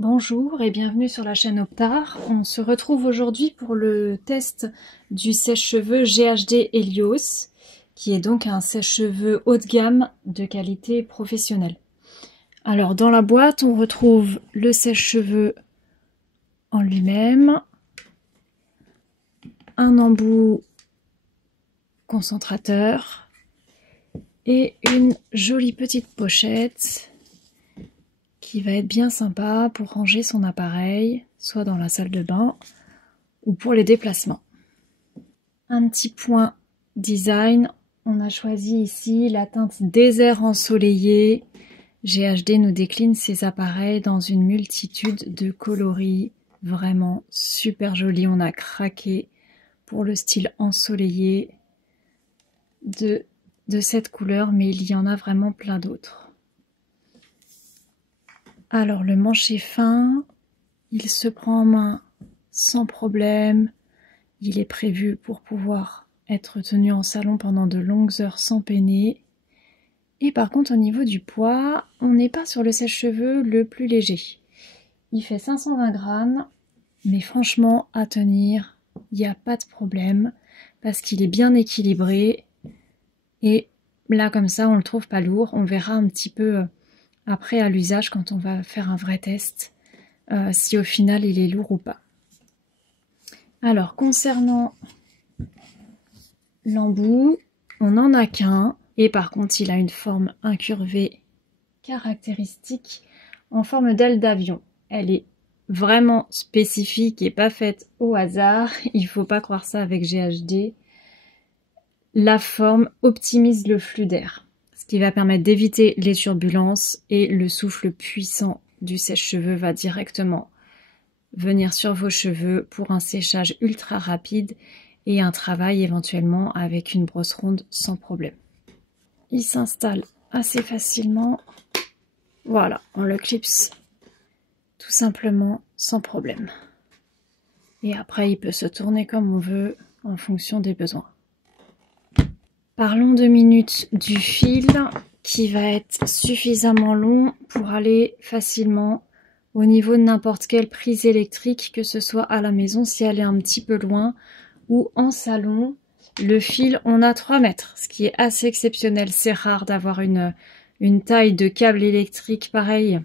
Bonjour et bienvenue sur la chaîne Optar. On se retrouve aujourd'hui pour le test du sèche-cheveux GHD Helios, qui est donc un sèche-cheveux haut de gamme de qualité professionnelle. Alors dans la boîte, on retrouve le sèche-cheveux en lui-même, un embout concentrateur et une jolie petite pochette qui va être bien sympa pour ranger son appareil, soit dans la salle de bain ou pour les déplacements. Un petit point design, on a choisi ici la teinte désert ensoleillé. GHD nous décline ses appareils dans une multitude de coloris, vraiment super joli. On a craqué pour le style ensoleillé de cette couleur, mais il y en a vraiment plein d'autres. Alors le manche est fin, il se prend en main sans problème, il est prévu pour pouvoir être tenu en salon pendant de longues heures sans peiner. Et par contre au niveau du poids, on n'est pas sur le sèche-cheveux le plus léger. Il fait 520 grammes, mais franchement à tenir, il n'y a pas de problème parce qu'il est bien équilibré. Et là comme ça on le trouve pas lourd, on verra un petit peu après à l'usage quand on va faire un vrai test, si au final il est lourd ou pas. Alors concernant l'embout, on n'en a qu'un et par contre il a une forme incurvée caractéristique en forme d'aile d'avion. Elle est vraiment spécifique et pas faite au hasard, il ne faut pas croire ça avec GHD. La forme optimise le flux d'air, ce qui va permettre d'éviter les turbulences et le souffle puissant du sèche-cheveux va directement venir sur vos cheveux pour un séchage ultra rapide et un travail éventuellement avec une brosse ronde sans problème. Il s'installe assez facilement. Voilà, on le clipse tout simplement sans problème. Et après, il peut se tourner comme on veut en fonction des besoins. Parlons 2 minutes du fil qui va être suffisamment long pour aller facilement au niveau de n'importe quelle prise électrique, que ce soit à la maison si elle est un petit peu loin ou en salon. Le fil, on a 3 mètres, ce qui est assez exceptionnel. C'est rare d'avoir une taille de câble électrique pareil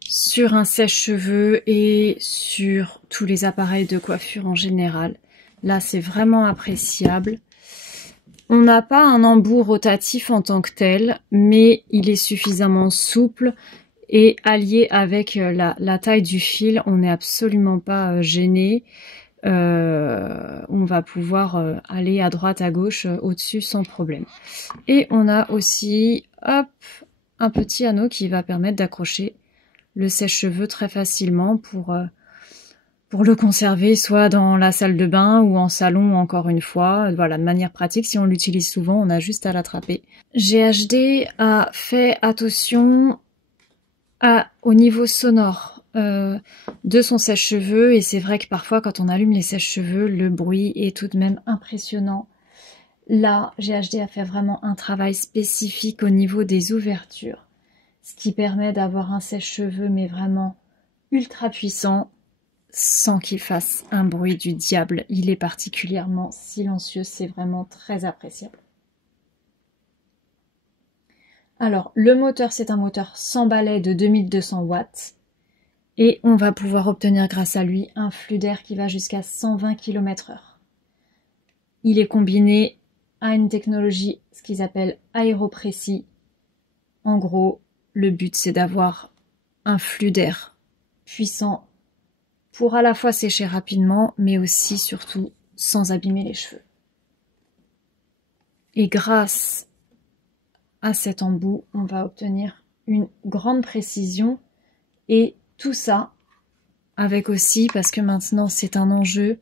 sur un sèche-cheveux et sur tous les appareils de coiffure en général. Là, c'est vraiment appréciable. On n'a pas un embout rotatif en tant que tel, mais il est suffisamment souple et allié avec la taille du fil, on n'est absolument pas gêné. On va pouvoir aller à droite, à gauche, au-dessus sans problème. Et on a aussi hop, un petit anneau qui va permettre d'accrocher le sèche-cheveux très facilement pour le conserver soit dans la salle de bain ou en salon encore une fois. Voilà, de manière pratique, si on l'utilise souvent, on a juste à l'attraper. GHD a fait attention au niveau sonore de son sèche-cheveux et c'est vrai que parfois quand on allume les sèche-cheveux, le bruit est tout de même impressionnant. Là, GHD a fait vraiment un travail spécifique au niveau des ouvertures, ce qui permet d'avoir un sèche-cheveux mais vraiment ultra puissant, sans qu'il fasse un bruit du diable. Il est particulièrement silencieux, c'est vraiment très appréciable. Alors, le moteur, c'est un moteur sans balai de 2200 watts et on va pouvoir obtenir grâce à lui un flux d'air qui va jusqu'à 120 km/h. Il est combiné à une technologie, ce qu'ils appellent aéropressie. En gros, le but, c'est d'avoir un flux d'air puissant pour à la fois sécher rapidement, mais aussi, surtout, sans abîmer les cheveux. Et grâce à cet embout, on va obtenir une grande précision et tout ça avec aussi, parce que maintenant c'est un enjeu,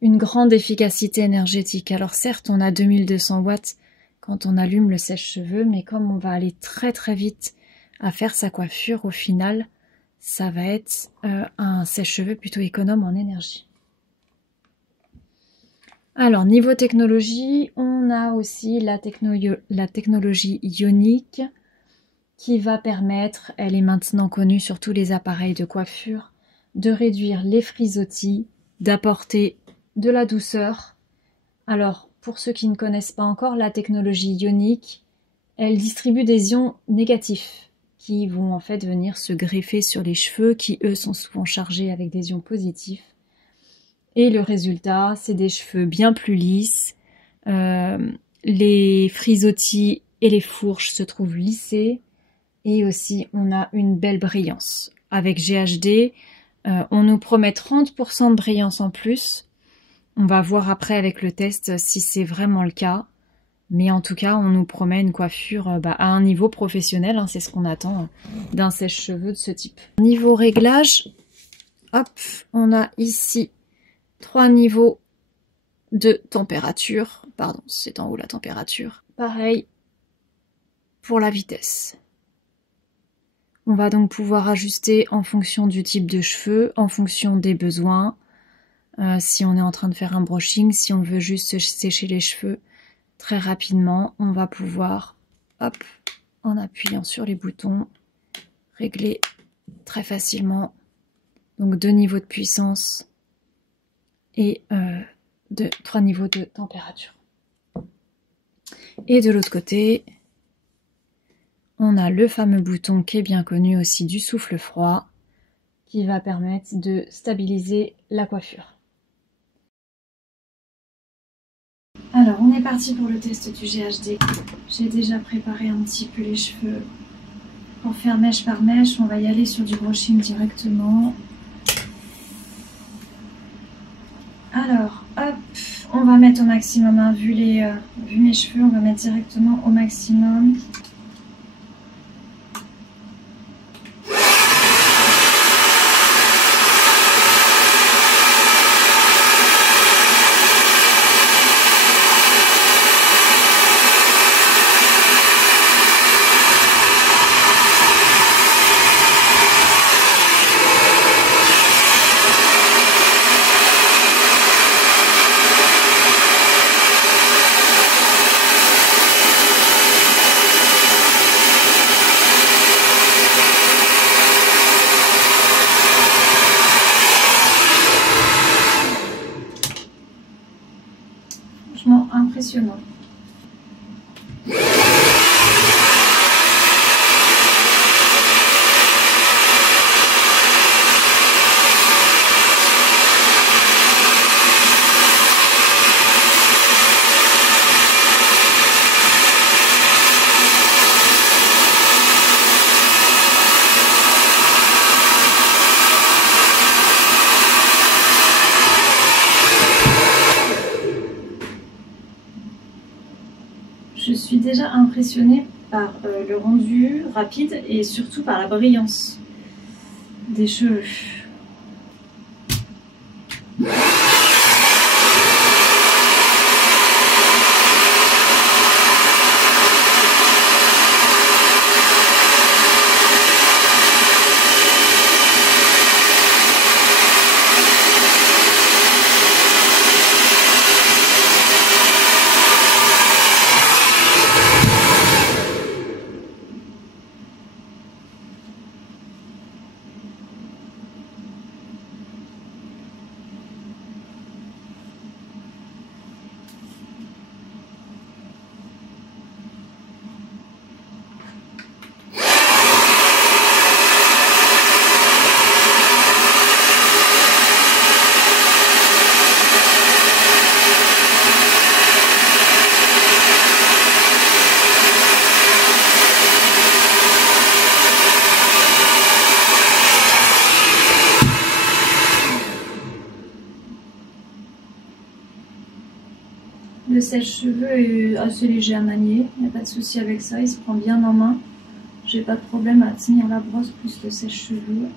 une grande efficacité énergétique. Alors certes, on a 2200 watts quand on allume le sèche-cheveux, mais comme on va aller très très vite à faire sa coiffure, au final, ça va être un sèche-cheveux plutôt économe en énergie. Alors, niveau technologie, on a aussi la technologie ionique. qui va permettre, elle est maintenant connue sur tous les appareils de coiffure, de réduire les frisottis, d'apporter de la douceur. Alors, pour ceux qui ne connaissent pas encore la technologie ionique, elle distribue des ions négatifs qui vont en fait venir se greffer sur les cheveux qui eux sont souvent chargés avec des ions positifs. Et le résultat, c'est des cheveux bien plus lisses, les frisottis et les fourches se trouvent lissés et aussi on a une belle brillance. Avec GHD, on nous promet 30% de brillance en plus. On va voir après avec le test si c'est vraiment le cas. Mais en tout cas, on nous promet une coiffure à un niveau professionnel, hein, c'est ce qu'on attend d'un sèche-cheveux de ce type. Niveau réglage, hop, on a ici 3 niveaux de température. Pardon, c'est en haut la température. Pareil pour la vitesse. On va donc pouvoir ajuster en fonction du type de cheveux, en fonction des besoins. Si on est en train de faire un brushing, si on veut juste sécher les cheveux très rapidement, on va pouvoir, hop, en appuyant sur les boutons, régler très facilement. Donc 2 niveaux de puissance et 3 niveaux de température. Et de l'autre côté, on a le fameux bouton qui est bien connu aussi du souffle froid, qui va permettre de stabiliser la coiffure. Alors, on est parti pour le test du GHD. J'ai déjà préparé un petit peu les cheveux pour faire mèche par mèche. On va y aller sur du brushing directement. Alors, hop, on va mettre au maximum, hein, vu mes cheveux, on va mettre directement au maximum. Impressionnant. Je suis déjà impressionnée par le rendu rapide et surtout par la brillance des cheveux. Le sèche-cheveux est assez léger à manier, il n'y a pas de souci avec ça, il se prend bien en main. J'ai pas de problème à tenir la brosse plus le sèche-cheveux.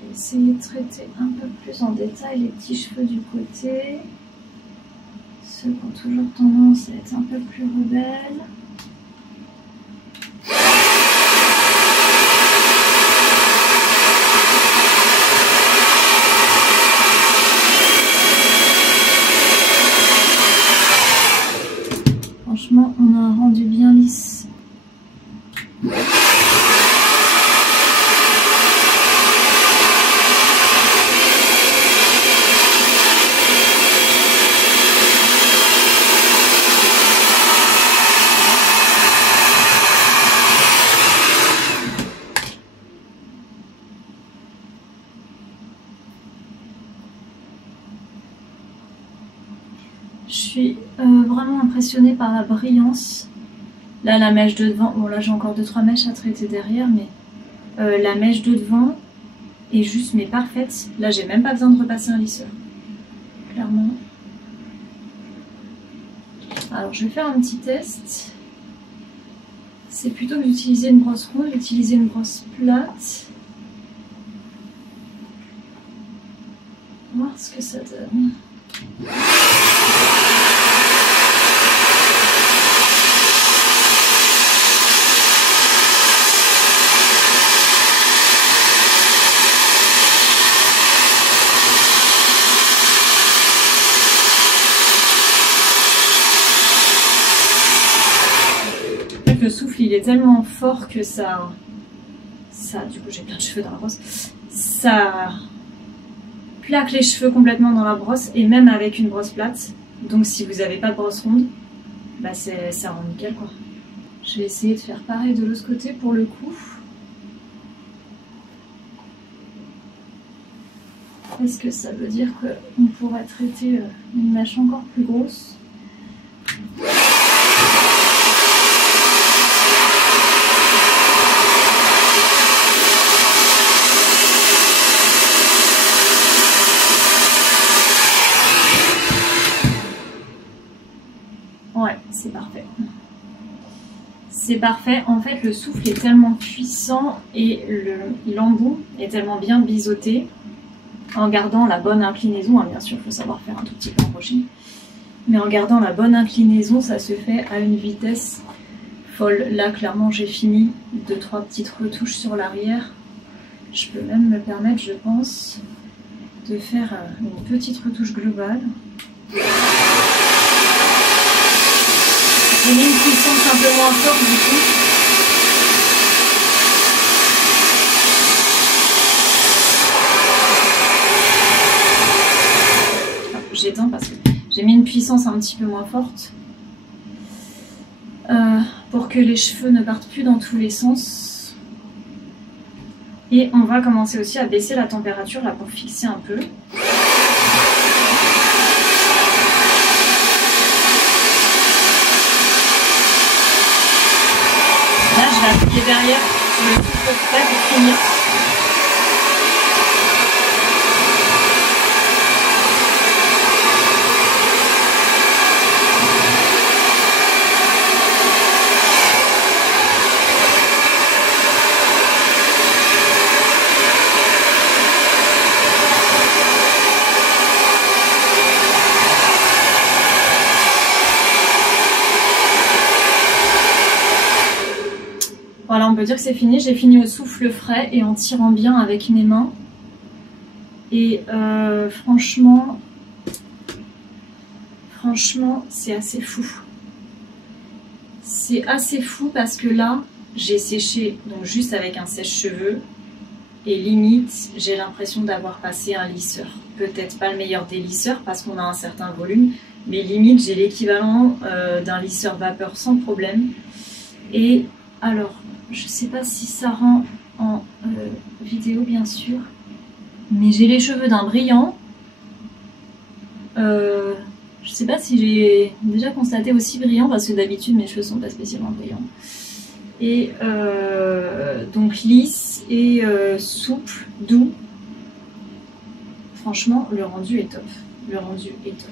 Je vais essayer de traiter un peu plus en détail les petits cheveux du côté. Ceux qui ont toujours tendance à être un peu plus rebelles. Franchement, on a un rendu bien lisse. Je suis vraiment impressionnée par la brillance. Là, la mèche de devant, bon là j'ai encore 2-3 mèches à traiter derrière, mais la mèche de devant est juste mais parfaite. Là, j'ai même pas besoin de repasser un lisseur, clairement. Alors, je vais faire un petit test. C'est plutôt que d'utiliser une brosse ronde, d'utiliser une brosse plate. On va voir ce que ça donne. Le souffle il est tellement fort que ça du coup j'ai plein de cheveux dans la brosse, ça plaque les cheveux complètement dans la brosse et même avec une brosse plate. Donc si vous n'avez pas de brosse ronde, bah ça rend nickel quoi. Je vais essayer de faire pareil de l'autre côté pour le coup. Est-ce que ça veut dire qu'on pourrait traiter une mèche encore plus grosse? Ouais, c'est parfait. C'est parfait. En fait, le souffle est tellement puissant et l'embout est tellement bien biseauté en gardant la bonne inclinaison. Hein, bien sûr, il faut savoir faire un tout petit peu en crochet. Mais en gardant la bonne inclinaison, ça se fait à une vitesse folle. Là, clairement, j'ai fini 2-3 petites retouches sur l'arrière. Je peux même me permettre, je pense, de faire une petite retouche globale. J'ai mis une puissance un peu moins forte du coup. J'éteins parce que j'ai mis une puissance un petit peu moins forte pour que les cheveux ne partent plus dans tous les sens. Et on va commencer aussi à baisser la température là pour fixer un peu. Là, je vais appliquer derrière sur le souffle frais pour finir. Voilà, on peut dire que c'est fini. J'ai fini au souffle frais et en tirant bien avec mes mains. Et franchement, c'est assez fou. C'est assez fou parce que là, j'ai séché donc juste avec un sèche-cheveux. Et limite, j'ai l'impression d'avoir passé un lisseur. Peut-être pas le meilleur des lisseurs parce qu'on a un certain volume. Mais limite, j'ai l'équivalent d'un lisseur vapeur sans problème. Et alors, je sais pas si ça rend en vidéo bien sûr, mais j'ai les cheveux d'un brillant. Je sais pas si j'ai déjà constaté aussi brillant parce que d'habitude mes cheveux sont pas spécialement brillants. Et donc lisse et souple, doux. Franchement, le rendu est top. Le rendu est top.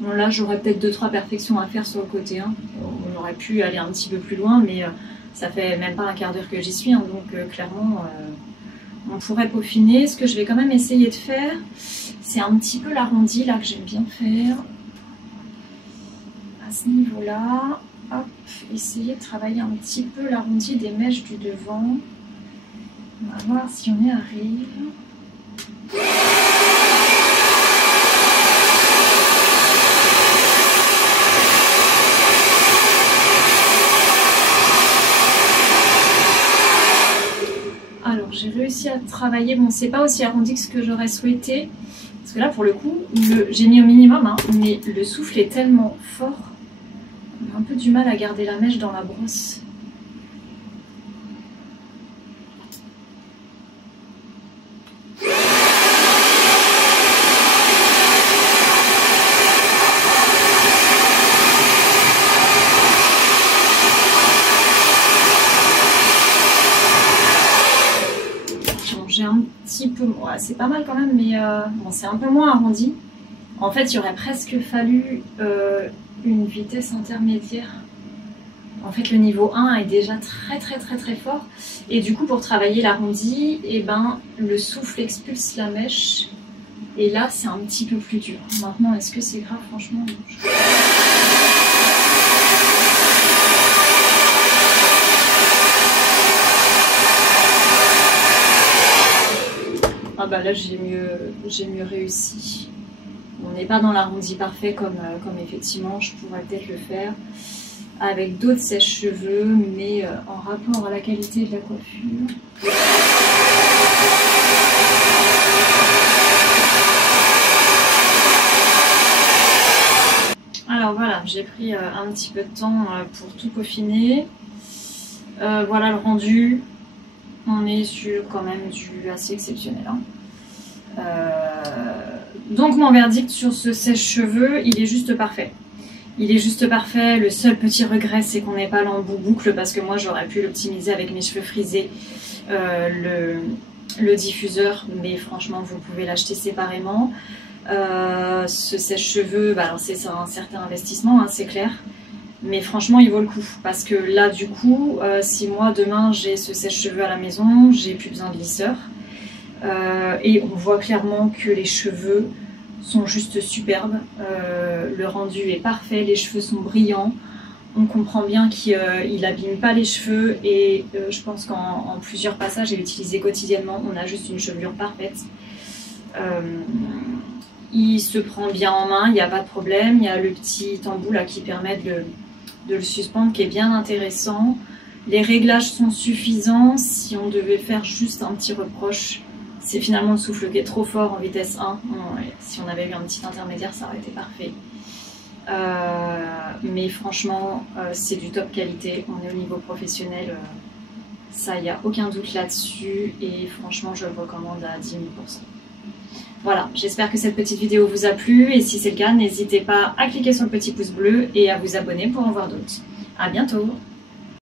Bon là, j'aurais peut-être 2-3 perfections à faire sur le côté. Hein. On aurait pu aller un petit peu plus loin, mais ça fait même pas un quart d'heure que j'y suis, hein, donc clairement on pourrait peaufiner. Ce que je vais quand même essayer de faire, c'est un petit peu l'arrondi là que j'aime bien faire. À ce niveau-là, hop, essayer de travailler un petit peu l'arrondi des mèches du devant. On va voir si on y arrive. Alors j'ai réussi à travailler, bon c'est pas aussi arrondi que ce que j'aurais souhaité, parce que là pour le coup, j'ai mis au minimum, hein, mais le souffle est tellement fort, on a un peu du mal à garder la mèche dans la brosse. Un petit peu, ouais, c'est pas mal quand même, mais bon, c'est un peu moins arrondi. En fait, il aurait presque fallu une vitesse intermédiaire. En fait, le niveau 1 est déjà très fort. Et du coup, pour travailler l'arrondi, et ben, le souffle expulse la mèche. Et là, c'est un petit peu plus dur. Maintenant, est-ce que c'est grave? Franchement, ah bah là j'ai mieux réussi. On n'est pas dans l'arrondi parfait comme effectivement je pourrais peut-être le faire avec d'autres sèche-cheveux, mais en rapport à la qualité de la coiffure. Alors voilà, j'ai pris un petit peu de temps pour tout peaufiner. Voilà le rendu. On est sur quand même du assez exceptionnel. Hein. Donc mon verdict sur ce sèche-cheveux, il est juste parfait. Il est juste parfait. Le seul petit regret, c'est qu'on n'ait pas l'embout boucle, parce que moi j'aurais pu l'optimiser avec mes cheveux frisés, le diffuseur, mais franchement vous pouvez l'acheter séparément. Ce sèche-cheveux, bah, alors c'est un certain investissement, hein, c'est clair. Mais franchement, il vaut le coup, parce que là, du coup, si moi, demain, j'ai ce sèche-cheveux à la maison, j'ai plus besoin de lisseur. Et on voit clairement que les cheveux sont juste superbes. Le rendu est parfait, les cheveux sont brillants. On comprend bien qu'il n'abîme pas les cheveux. Et je pense qu'en plusieurs passages, et utilisé quotidiennement, on a juste une chevelure parfaite. Il se prend bien en main, il n'y a pas de problème. Il y a le petit embout là qui permet de le suspendre, qui est bien intéressant. Les réglages sont suffisants. Si on devait faire juste un petit reproche, c'est finalement le souffle qui est trop fort en vitesse 1. Si on avait eu un petit intermédiaire, ça aurait été parfait. Mais franchement, c'est du top qualité. On est au niveau professionnel. Ça, il n'y a aucun doute là-dessus. Et franchement, je le recommande à 10 000%. Voilà, j'espère que cette petite vidéo vous a plu, et si c'est le cas, n'hésitez pas à cliquer sur le petit pouce bleu et à vous abonner pour en voir d'autres. À bientôt!